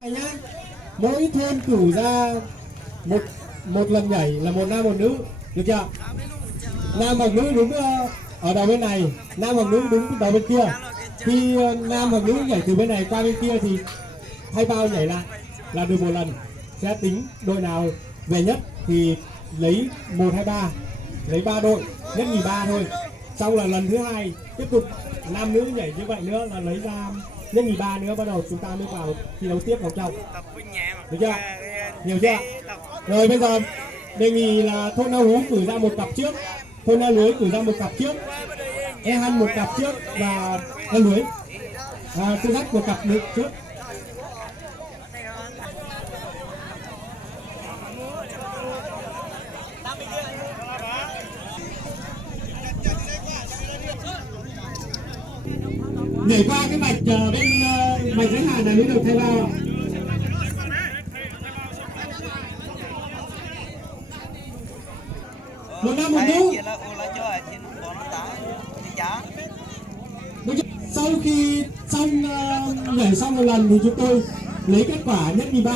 nhá, mỗi thôn cử ra một một lần nhảy là một nam một nữ, được chưa? Nam hoặc nữ đứng ở đầu bên này, nam hoặc nữ đứng đầu bên kia. Khi nam hoặc nữ nhảy từ bên này qua bên kia thì thay bao nhảy lại là được một lần. Sẽ tính đội nào về nhất thì lấy 1, 2, 3, lấy 3 đội, nhất nhì 3 thôi. Xong là lần thứ hai tiếp tục nam nữ nhảy như vậy nữa là lấy ra nhất nhì 3 nữa, bắt đầu chúng ta mới vào thi đấu tiếp vòng trong. Được chưa? Hiểu chưa? Rồi bây giờ đề nghị là thôn Na Hú cử ra một cặp trước, thôn Na Lưới cử ra một cặp trước, E Hăn một cặp trước và E Lưới Tư Giác một cặp nữ trước. Nhảy qua cái vạch bên vạch giới hạn này mới được thay bao. Một nam một nữ. Sau khi xong nhảy xong một lần thì chúng tôi lấy kết quả nhất nhì 3.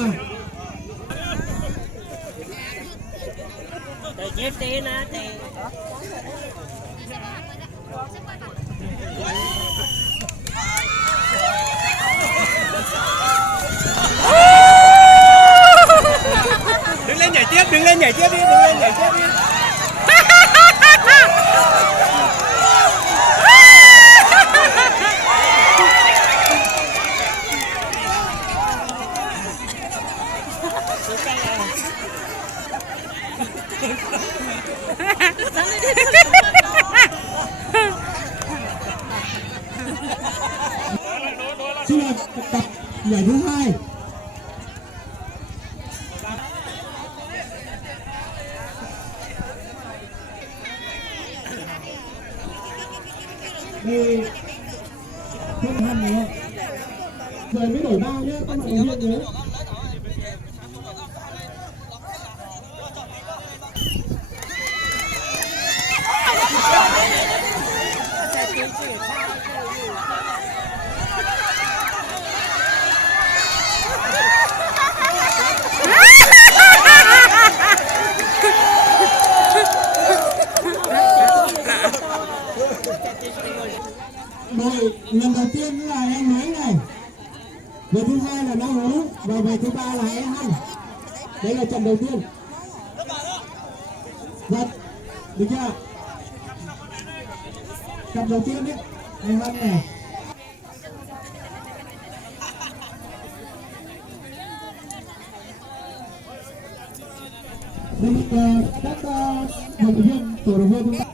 Đứng lên nhảy tiếp, đứng lên nhảy tiếp đi, đứng lên nhảy tiếp đi. Xin là tập nhảy thứ hai. Đây không hẳn nữa. Rồi mới đổi bao nhé, các bạn đồng viên nhé. Đội lần đầu tiên là em Lưới này, về thứ hai là Na Hú và về thứ ba là E Hăn. Đây là trận đầu tiên. Giật, được chưa? Trận đầu tiên đấy, E Hăn này. Đây các vận động viên, tổ động viên chúng ta.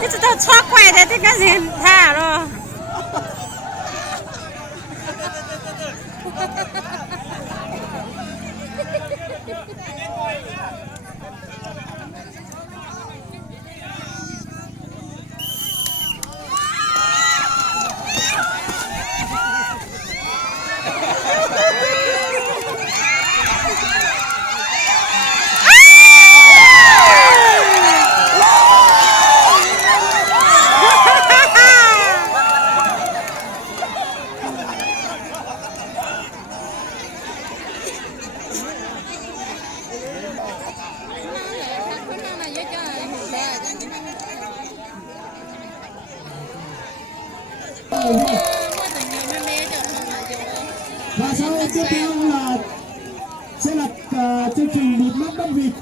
Cái tao choác quay đấy thì cái gì thả rồi. Và sau tiếp theo là sẽ là chương trình bịt mắt bắt vịt.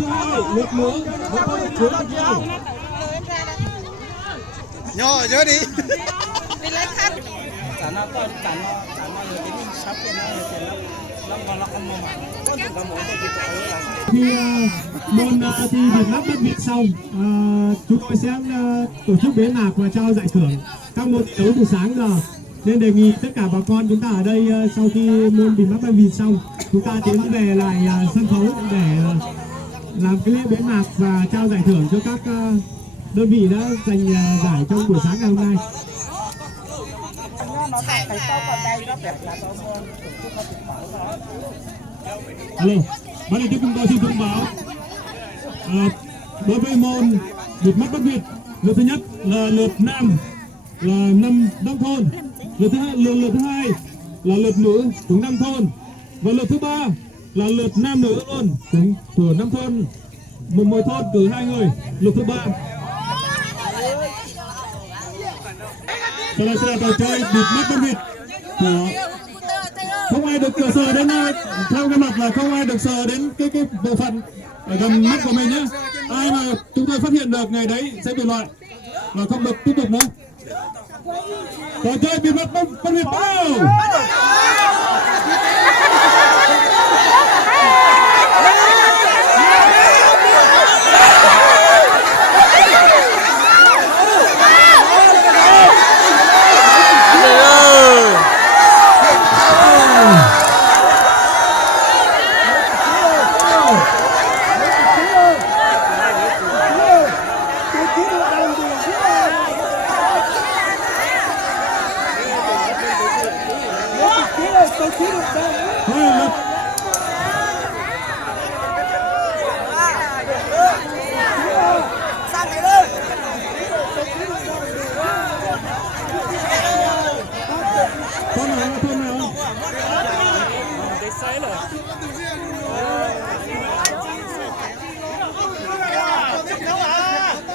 thứ hai lượt nữa một con chuối thứ hai. Nhỏ chứ đi. Khi môn thi Việt Lắp Bất Việt xong, chúng tôi sẽ tổ chức bế mạc và trao giải thưởng các môn thi đấu từ sáng giờ. Nên đề nghị tất cả bà con chúng ta ở đây sau khi môn Việt Lắp Bất Việt xong, chúng ta tiến về lại sân khấu để làm cái lễ bế mạc và trao giải thưởng cho các đơn vị đã giành giải trong buổi sáng ngày hôm nay. Alo, ban tổ chức chúng tôi xin thông báo đối với môn Việt Mắt Bất Việt, lượt thứ nhất là lượt nam là 5 thôn, lượt thứ hai là lượt nữ cùng 5 thôn, và lượt thứ ba là lượt nam nữ luôn của 5 thôn, mỗi thôn cử 2 người. Lượt thứ ba sau đây sẽ là trò chơi Việt Mắt Bất Việt của không ai được sờ đến, theo cái mặt là không ai được sờ đến cái bộ phận ở gần mắt của mình nhé. Ai mà chúng tôi phát hiện được ngày đấy sẽ bị loại và không được tiếp tục nữa. Trò chơi Việt Mắt Bất Việt bắt đầu.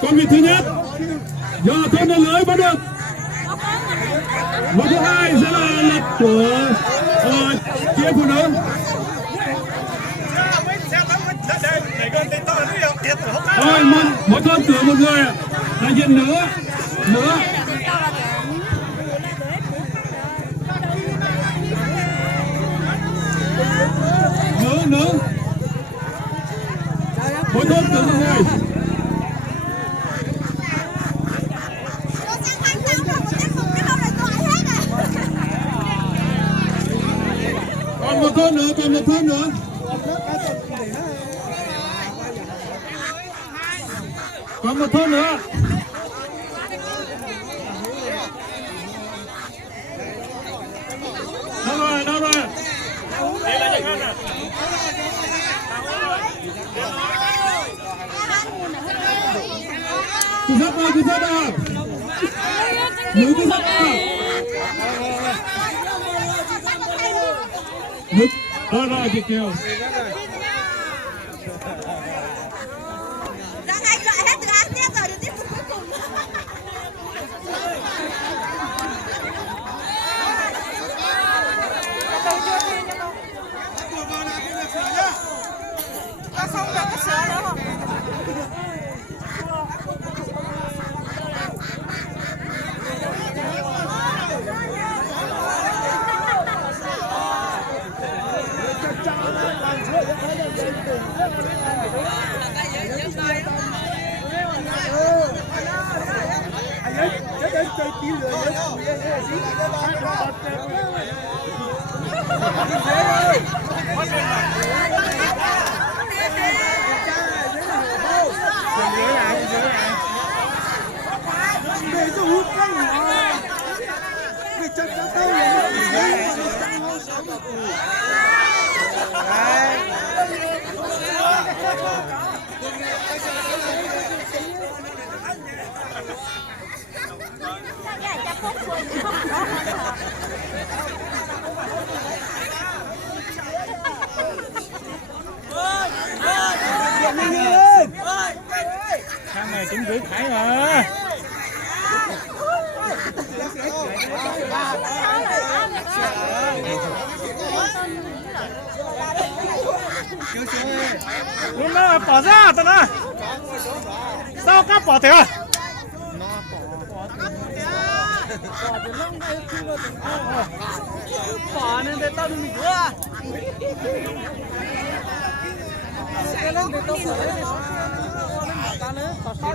Con vịt thứ nhất do thôn lên lưới bắt được. Và thứ hai sẽ là lật của chị em phụ nữ. Rồi mỗi thôn cử một người đại diện nữ. Mỗi thôn cử một người. Còn một thôn nữa. Còn một thôn nữa. Đâu rồi? Đây là những à? Cứ sát nào. Nữ cứ sát nào. Rồi chị Kiều. Đang anh loại hết từ ăn tiếp rồi, đến tiếp cuối cùng. Có không được cái sữa nữa không? Thằng này chính Vĩ Khải mà. Đúng rồi, bỏ ra tao nói. Sao các bỏ thế à? Bỏ nên để tao đừng nữa.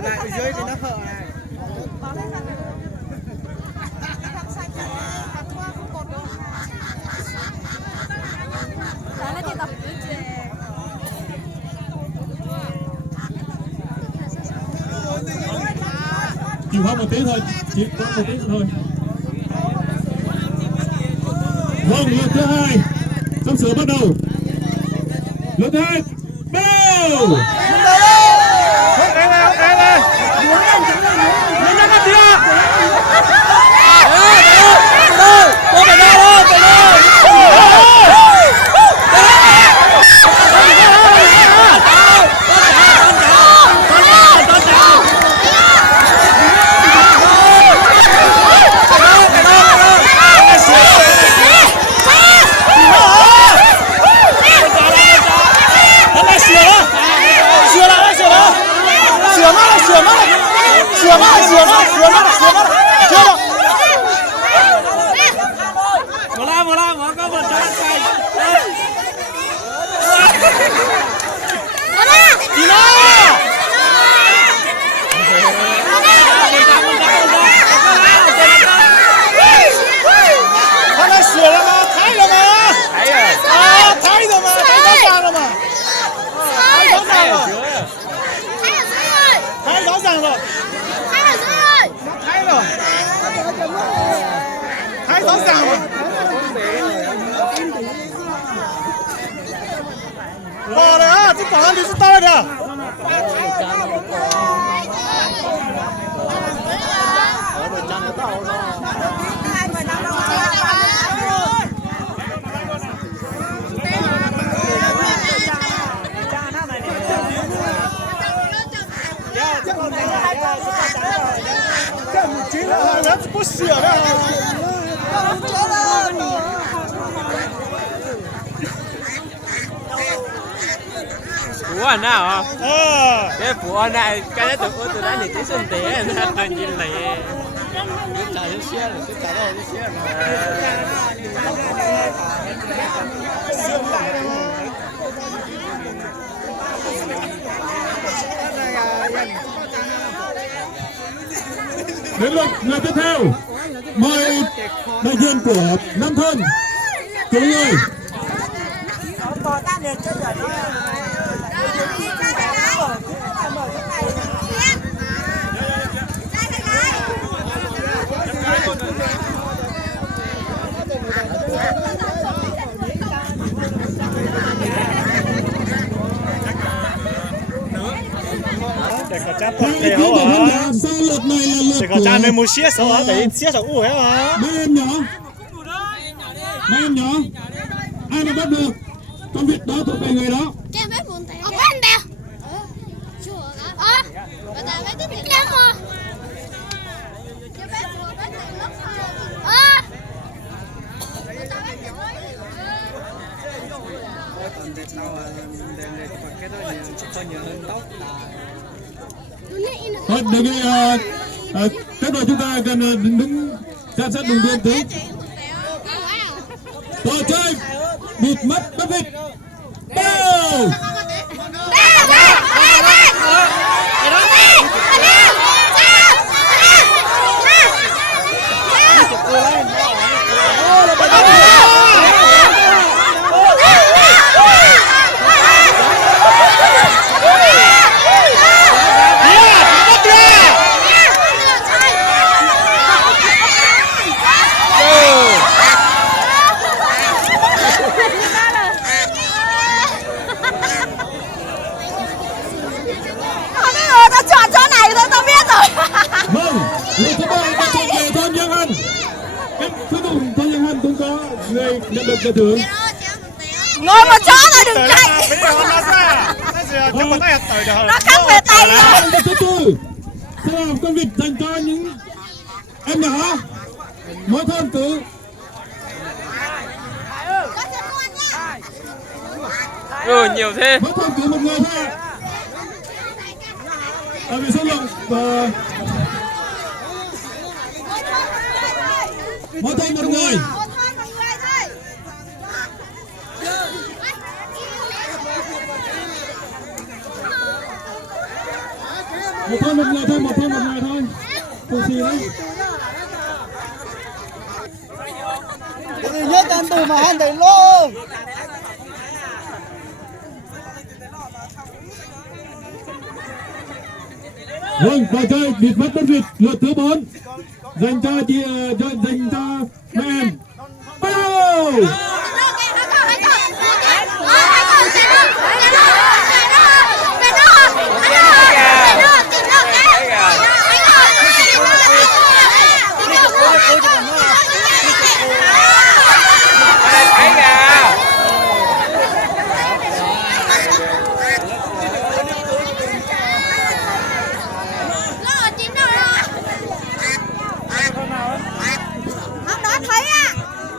Lại ở dưới thì nó hở này. Chịu hơn một tí thôi, chỉ có một tí thôi. Vâng, lượt thứ hai, sắp sửa bắt đầu. Lượt thứ hai, bắt đầu. Đây này, đây này. Lên ra cái tía. Cô phải ra đâu, phải đâu. Rõ ràng mà. Bỏ đấy á, chứ bỏ thì to đấy à.不写的。Phú An nào hả? Cái Phú An này cái đấy tụi nó thì xuân tế nó tự nhiên là cái trả nó xe rồi cái trả đâu nó xe Đến lượt người tiếp theo, mời đại diện của Nam Thôn cứu người. Để có cha tốt thế hả? Sau lượt này là lượt để có cha nên mua xía số hả? Để xía số ủi hả? Mấy em nhỏ, mấy em nhỏ, ai mà bắt được công việc đó thuộc về người đó. Cái bé buồn tẻ. Ông anh bèo. Chùa á. Bà ta mấy cái tiền lắm mà. Cái bé chùa bé tiền lắm sao? Thôi đề nghị các đội chúng ta cần đứng sát sát đường biên tí. Trò chơi bịt mắt bắt vịt. Bao. Người nhận được giải thưởng. Ngồi một chỗ thôi đừng chạy. Nó cắt về tay rồi. Thứ tư sẽ làm công việc dành cho những em nhỏ mỗi thôn cứ Ừ, nhiều thế. Mỗi thôn cử một người thôi. Vì số lượng mỗi thôn một người. Một thôn một người thôi, một thôn một người thôi. Cùng xì đấy. Thứ nhất ăn từ mà ăn đầy luôn. Vâng, trò chơi vịt bắt bắt vịt lượt thứ 4 dành cho dành cho mấy em. Bắt đầu.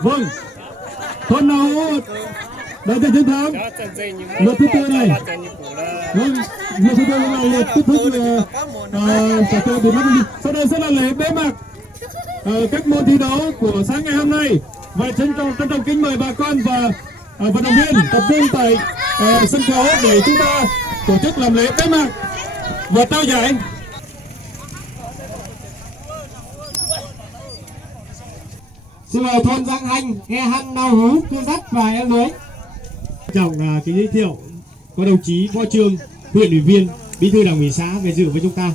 Vâng, thôn nào đại diện chiến thắng lượt thứ 4 này. Vâng, lượt thứ 4 là lượt kết thúc trò chơi vịt bắt vịt. Sau đây sẽ là lễ bế mạc các môn thi đấu của sáng ngày hôm nay. Và trân trọng kính mời bà con và vận động viên tập trung tại sân khấu để chúng ta tổ chức làm lễ bế mạc và trao giải. Xin mời thôn Giang Hành, nghe hăn nào hú, cưa dắt và em lưới. Trọng cái giới thiệu có đồng chí Võ Trương, huyện ủy viên, bí thư đảng ủy xã về dự với chúng ta.